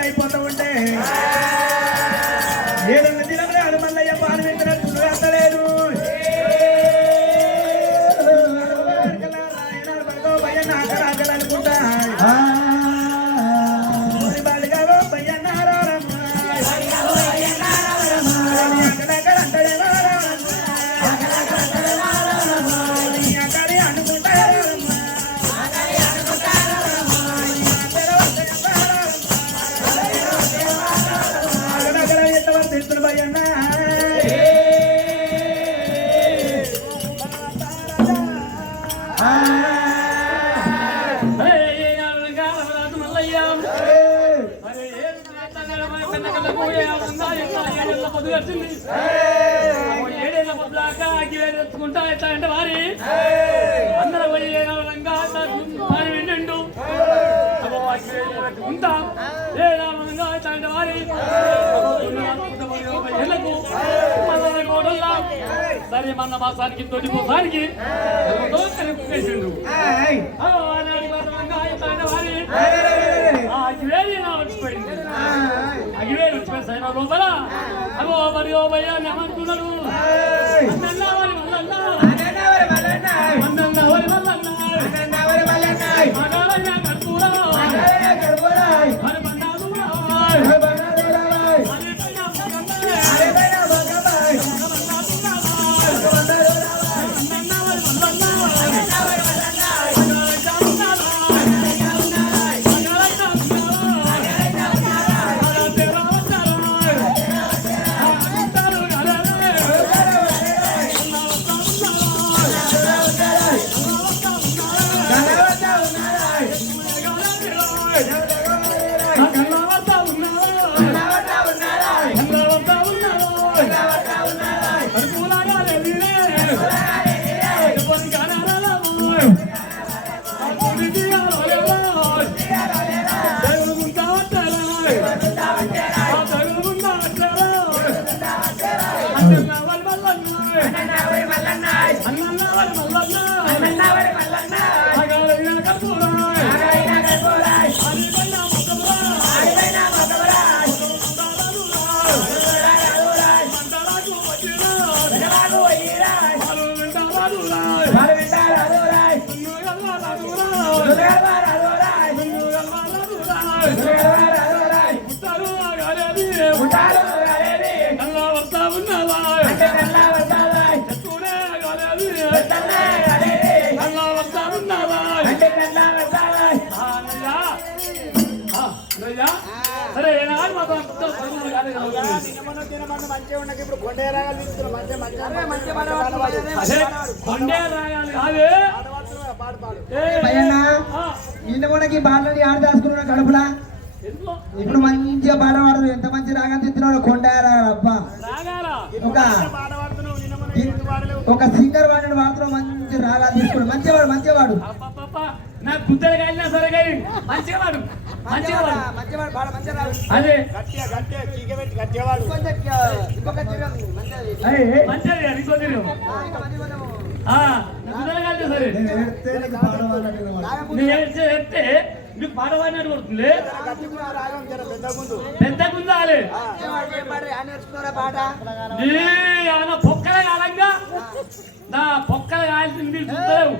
అయిపోతా ఉంటే ఏదన్నా దినమే అది మల్లయ్య పాలు పెట్టినట్టు అంతలేదు భయ్య అనుకుంటా ఏడేళ్ళ పొద్దులాక అగ్గివేసుకుంటా ఎట్లా అంటే వారి అందరూ పోయి విండు ఉంటా ఏడాలంగా ఎట్లా అంటే వారి ఏళ్ళకు కోడల్లా సరే మన మాసానికి తొలిపోసానికి వేసిండు ఎట్లా అంటే వారి అగ్గివేలి నా వచ్చిపోయింది అగ్గివేలు వచ్చిపోయి సైనా లోపల అగో మరి ఓ భయ్యా ఏమంటున్నారు అన్నవారి మల్లన్న మగాలయ్య కడుపురా మరి బండాలురా సరే మాత్రం అంత పరుగులు కాదు కదా. మంచిగా ఉండక ఇప్పుడు కొండే రాగాలి అదే కొండే రాయాలి కాదు. భయన్నా నిన్న మనకి బాటలని ఆడ దాచుకున్నా కడుపులా ఎందుకో ఇప్పుడు మంచిగా పాట పాడదు ఎంత మంచి రాగం తిత్తున్నాడు కొండారా అబ్బా రాగాలా ఒక సింగర్ వాడిని వాడుతున్నావు మంచి రాగాలు తీసుకున్నాడు మంచిగా వాడు అబ్బబ్బబ్బా, నాకు గుద్దలు కాలినా సరే కానీ మంచిగా వాడు అదే మంచిగా ఇంకో తిరుగు గుద్దలు కాలినా సరే నేను చెప్తే నీకు పాట పాడినట్టు కొడుతుంది. పెద్ద గుందాలి పొక్కల కాలంగా నా పొక్కల కాల్సింది చూస్తలేవు,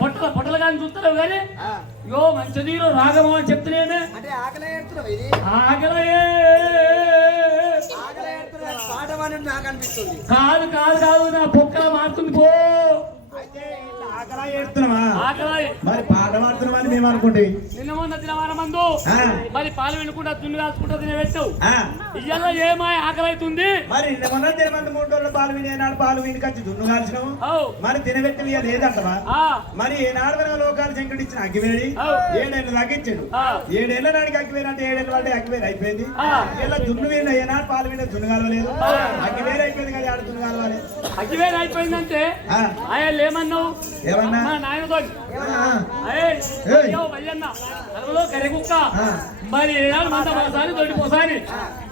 పొట్టలు కానీ చూస్తలేవు కానీ యో మంచి నీరు రాగమో అని చెప్తున్నానే. ఆకలే కాదు కాదు కాదు నా పొక్కల మారుతుంది పో. మరి పాట పాడుతున్నామని మేము అనుకుంటే నిన్న మొన్న తినవాన మందు మరి పాలు వెళ్ళకుండా దున్ను కాల్చుకుంటా తినబెట్టావు. ఇయ్యాల ఏమాయ ఆకలి అవుతుంది. మరి మొన్న తినమంది 3 రోజులు పాలు వినేనాడు పాలు విని కచ్చి దున్ను కాల్చినాము. మరి తినబెట్టి లేదంటవా? మరి ఏనాడు మన లోకాలు శంకరుడు ఇచ్చిన అగ్గివేడి 7 ఏళ్ళు తగ్గించాడు. 7 ఏళ్ళ నాడికి అగ్గివేరు అంటే 7 ఏళ్ళ వాడి అగ్గివేరు అయిపోయింది. ఇలా దున్ను విన ఏనాడు పాలు వినే దున్ను కాలవలేదు, అగ్గివేరు అయిపోయింది కదా ఆడ దున్ను కాలవాలి. అగ్గివేరు అయిపోయిందంటే ఆయన ఏమన్నావు? ఏమన్నా నాయనతో కరెకుక్క మరి ఏనాడు మంద పోసాని తోటి పోసాని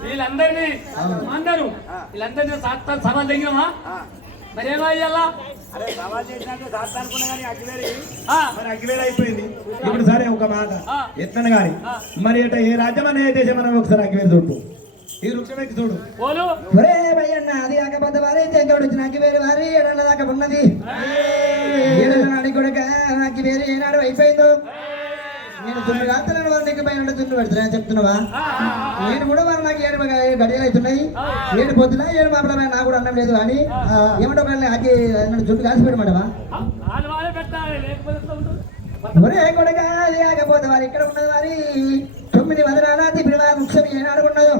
వీళ్ళందరినీ వీళ్ళందరినీ సవాల్ తెగినమా? మరి ఏమో అయ్యాలా మరి అగ్గివేరు అయిపోయింది. ఇప్పుడు సరే ఒక మాట ఎత్తను గాని మరి అట ఏ రాజ్యం అనే దేశం మనం ఒకసారి అగ్గివేరు చూడు, ఈ వృక్షం ఎక్కి చూడు. ఒరే భయ్యన్న అది కాకపోతే వారి చెంచోడు వచ్చిన అగ్గివేరు వారి 7 ఏళ్ళ దాకా ఉన్నది. 7 ఏళ్ళ నాడి కొడుక అగ్గివేరు ఏనాడు అయిపోయిందో. నేను దున్ను కాస్తాను వారు నీకు పైన దున్ను పెడుతున్నా చెప్తున్నావా? నేను కూడా వారు నాకు 7 గడియలు అవుతున్నాయి. 7 పొద్దున 7 మాపల నాకు కూడా అన్నం లేదు కానీ ఏమంటో అగ్గి దున్ను కాల్చి పెట్టమంటావా? ఒరే కొడుక అది కాకపోతే వారు ఇక్కడ ఉన్నది వారి 9 వదనాల తిప్పిన వృక్షం ఏనాడు ఉన్నదో.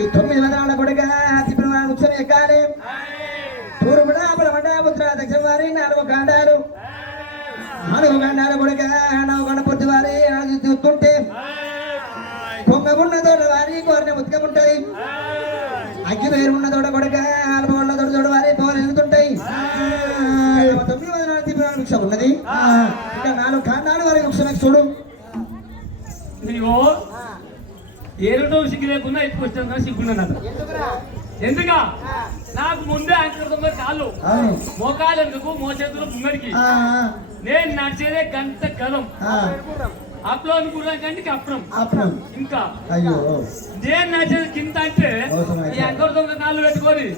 ఈ 9 వదనాల కొడుక తిప్పిన వృక్షం ఎక్కాలి. తూర్పున పుత్ర దక్షిణ వారి 4 కాండాలు 4 కాండాలు కొడుక 9 గణపతి వారి చూస్తుంటే కొంగమున్న తోట వారి కోరిన ఉతకముంటది. అగ్గి వేరు ఉన్న తోట కొడుక ఆల్బోళ్ళ తోట వారి పోలు వెళ్తుంటాయి. 9 వదనాల తిప్పిన వృక్షం ఉన్నది. ఇంకా 4 కాండాలు వారి వృక్షం చూడు. నీవు ఏరుటో సిగ్గు లేకుండా ఎత్తుకొచ్చాను సిగ్గున్నా ఎందుక నాకు ముందే అంకృతంగా కాళ్ళు మోకాలు ఎందుకు మోచేతులు ముంగడికి నేను నడిచేదే గంట కలం అప్లో అనుకున్నా కంటే అప్పుడు ఇంకా నేను నడిచేది కింద అంటే ఈ అంకృతంగా కాళ్ళు పెట్టుకొని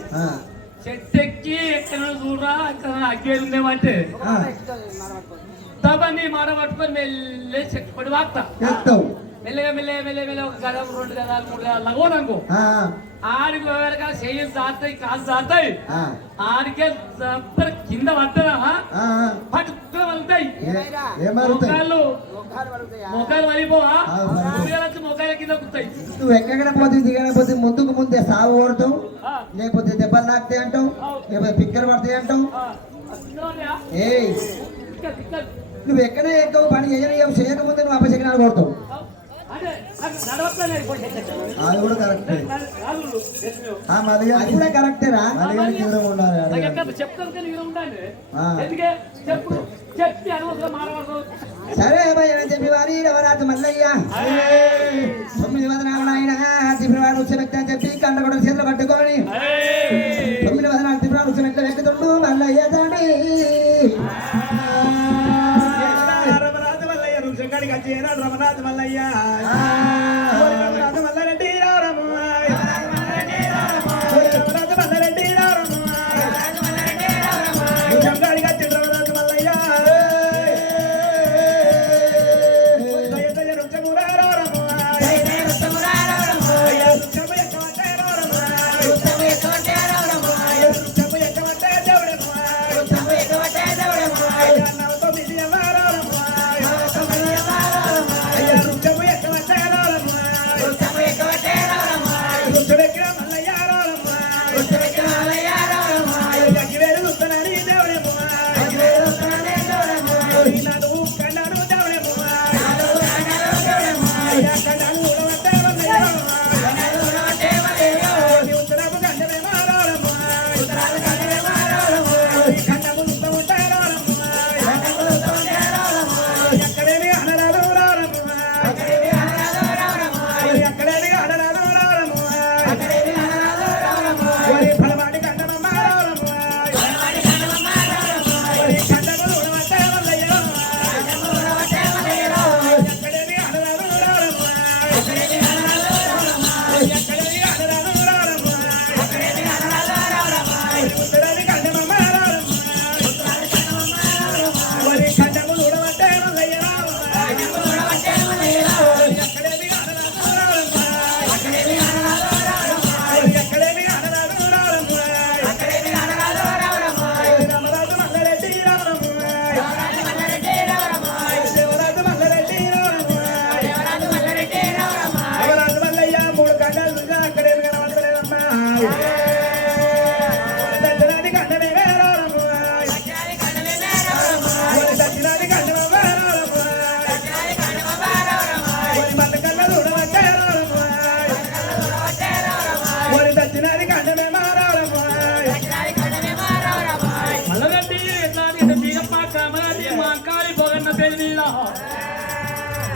చెట్టెక్కి ఎక్కడ చూడరా ఎక్కడ అగ్గేది ఉందేమంటే తబని మాట పట్టుకొని మెల్లే చెట్టుపడి వాక్తా మెల్లగా మెల్లగా ఒక గదం 2 గదాలు 3 గదాలు లగోననుకో ఆడికి వేరగా చెయ్యి జాతాయి కాలు జాతాయి ఆడికే కింద పడ్డరా పట్టుకుని వెళ్తాయి మొక్కలు వలిపోవా మొక్కల కింద కుత్తాయి. నువ్వు ఎక్కడ పోతే దిగకపోతే ముందుకు ముందే సాగు కొడతావు, లేకపోతే దెబ్బలు తాకుతాయి అంటావు, లేకపోతే పిక్కలు పడతాయి అంటావు. ఏ నువ్వు ఎక్కడ ఎక్కవు పని చేయకముందే నువ్వు అపశకనాలు కొడతావు. అది కూడా కరెక్టే, అది కూడా కరెక్టేరా. సరే అని చెప్పి వారి రవరాజు మల్లయ్య 9 వదనాలు ఆయన తిప్పినవాడు వృక్షం అని చెప్పి కండ కూడా చేతులు పట్టుకొని 9 వదనాలు తిప్పినవాడు వృక్షం ఎక్కుతుండు మల్లయ్య తండ్రి. రమణాథ మల్లయ్య మల్లారెడ్డి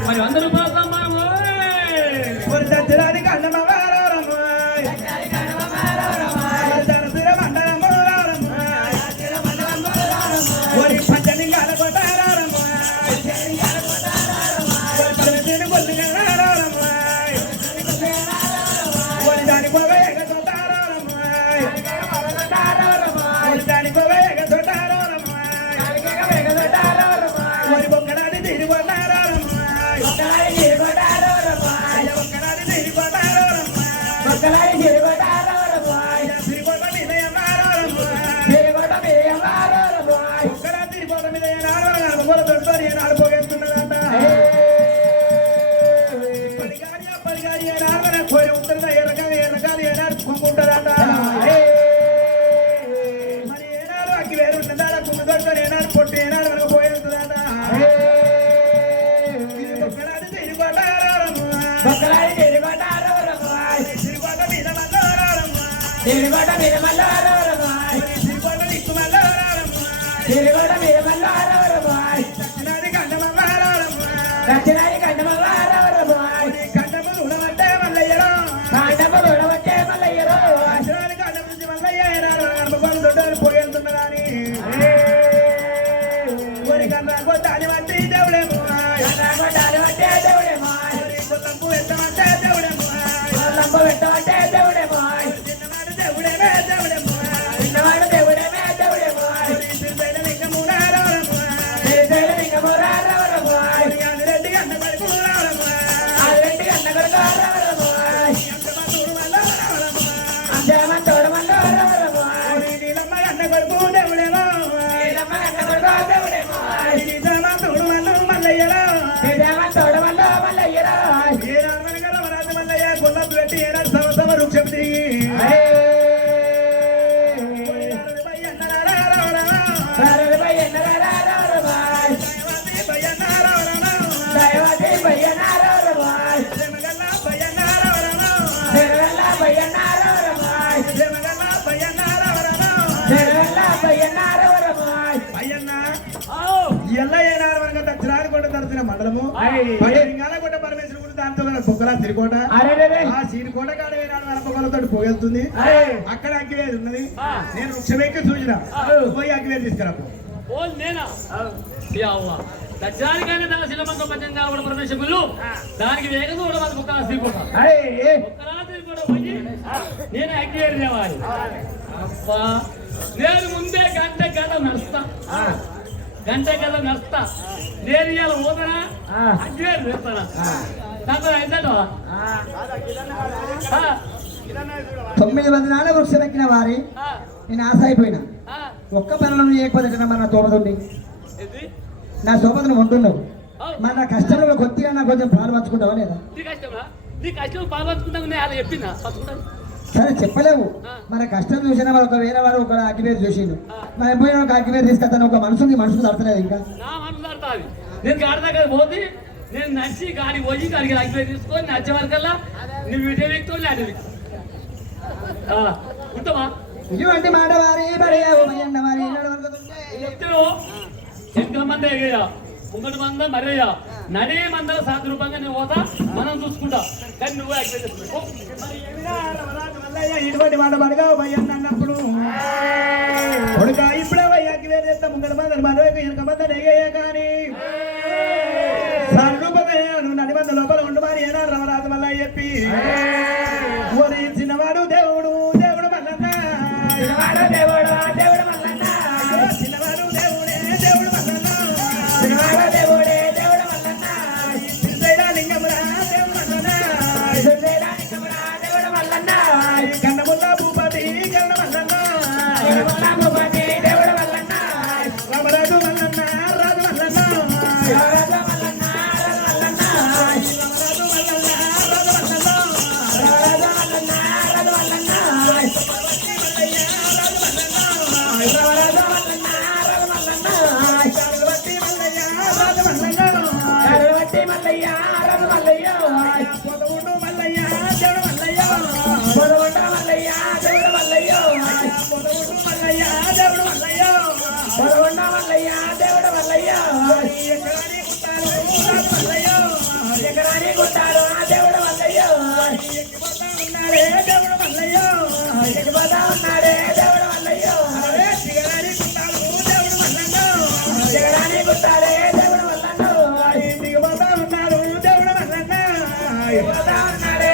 మరి 100 రూపాయల సమ్మానము మరి దచ్చరానికి అన్నమవారమ్మ దరసిర మండలమ్మ మరి పంచలింగాల కొట్టారమ్మ పరమేశ్వరుని కొల్లిగారమ్మ మరి దాని పొగ ఎగ కొట్టారమ్మ దాని పొగ ఎగ కొట్టారమ్మ మరి బొక్కడాన్ని తిరిగి కొట్టారమ్మ బొక్కడాన్ని తిరిగి కొట్టారమ్మ తిరిగొట్ట మీద ఎన్నారమ్మ ఒక్కడా తిరిగొట్ట మీద ఏనాడు కూడా దొరుకుతారు ఏనాడు పోగేస్తున్నదంట పరిగారి ఏనాడు పోయి ఉంటుందా ఎర్రగాలి ఏనాడు కొమ్ముంటారంట మరి ఏనాడు అక్కి వేరు ఉన్నదా కుమ్ము దొరుకుతారు ఏనాడు పొట్టు ఏనాడు మనకు పోయేస్తుందట ఒక్కడాన్ని తిరిగొట్టారమ్మ తిరిగొట్ట మీద మల్లారమ్మ తిరిగొట్ట దిక్కు మల్లారమ్మ దక్షిణాది కండమల్లారమ్మ కండములు ఉడవట్టే మల్లయ్యలో దక్షిణాది కండము నుంచి మల్లయ్య నమ్మకం దొడ్డలు పోయేస్తున్నదాని మరి కన్నా కొట్టాలి వంటి దేవుడేమో కొల్లంపు ఎత్తమంటే దేవుడేమో చిన్నవాడు దేవుడేమో శ్రీశైల లింగమునారమ్మ రెడ్డి అన్న పడుకున్నారమ్మ అంతమంతూరు మల్లవరమ్మ నీలమ్మ అన్న కొడుకు దేవుడేమో నీలమ్మ మల్లయ్యలో మల్లయ్య కొల్లపు పెట్టి ఏనాడు సంవత్సరం వృక్షం దిగి మండలము కొట్ట పరమేశ్వర గుడి దాంతో బొక్కల సిరికోట ఆ సిరికోట కాడ అనపకొలతో పోగెళ్తుంది అక్కడ అగ్గివేది ఉన్నది నేను వృక్షమేకి సూచన పోయి అగ్గివేది తీసుకురా దక్షిణానికైనా దాని శిలమంగ పంచంగా కూడా పరమేశ్వరులు దానికి వేగంగా కూడా మన బుక్కల సిరికోట పోయి నేను అగ్గివేది తేవాలి అబ్బా నేను ముందే గంట నడుస్తా నేను ఇవాళ పోతానా అగ్గివేది వేస్తానా దాంతో అయిద్దట 9 మంది నాన్న వృక్షం ఎక్కిన వారి నేను ఆశ అయిపోయినా ఒక్క పనులు చేయకపోతే మన తోపదుండి నా సోపతను ఉంటున్నావు మరి నా కష్టంలో కొద్దిగా నాకు కొంచెం పాలు పంచుకుంటావా లేదా నీ కష్టం పాలు పంచుకుంటా అలా చెప్పిందా సరే చెప్పలేవు మన కష్టం చూసినా మరి ఒక వేరే వాడు ఒక అగ్గివేరు చూసిండు మరి ఎప్పుడైనా ఒక అగ్గివేరు తీసుకొస్తాను ఒక మనసుకు తడతలేదు ఇంకా నా మనసు తడతాది నేను గాడి దగ్గర పోతే నేను నచ్చి గాడి పోయి గాడికి అగ్గివేరు తీసుకొని నచ్చే వరకల్లా నువ్వు వీడియో వ్యక్తి అటు ఉంటావా ఇటువంటి మాట వారి పడేయావు వారి చెప్తాను ఎంత మంది ఎగయ్యా ముంగటి మంద మరయ్యా నడే మందల సాధ రూపంగా నేను పోతా మనం చూసుకుంటా కానీ నువ్వు ఇటువంటి మాట పడగా భయ్యన్న అన్నప్పుడు కొడుక ఇప్పుడే వయ్యాకి వేరేస్తా ముంగడి మందలు మరొక వెనక మందలు ఎగయ్యా కానీ సర్రూపమయ్యాను నడి మంద లోపల ఉండు మరి ఏనాడు రమరాజు మళ్ళా చెప్పి ఓరి చిన్నవాడు దేవుడు మల్లన్న చిన్నవాడు దేవుడే దేవుడు మల్లన్న శ్రీశైల లింగమురా దేవుడు మల్లన్న కన్నముల్ల భూపతి కన్న మల్లన్న రామరాజు మల్లన్న రాజు మల్లన్న మల్లయ్య ఎక్కిపోతా ఉన్నాడే దేవుడు మల్లయ్యో ఎక్కిపోతా ఉన్నాడే దేవుడు మల్లయ్యో దిగరాని గుట్టాడు దేవుడు మల్లన్నో దిగరాని గుట్టాడే దేవుడు మల్లన్నో దిగిపోతా ఉన్నాడు దేవుడు మల్లన్న ఎక్కిపోతా ఉన్నాడే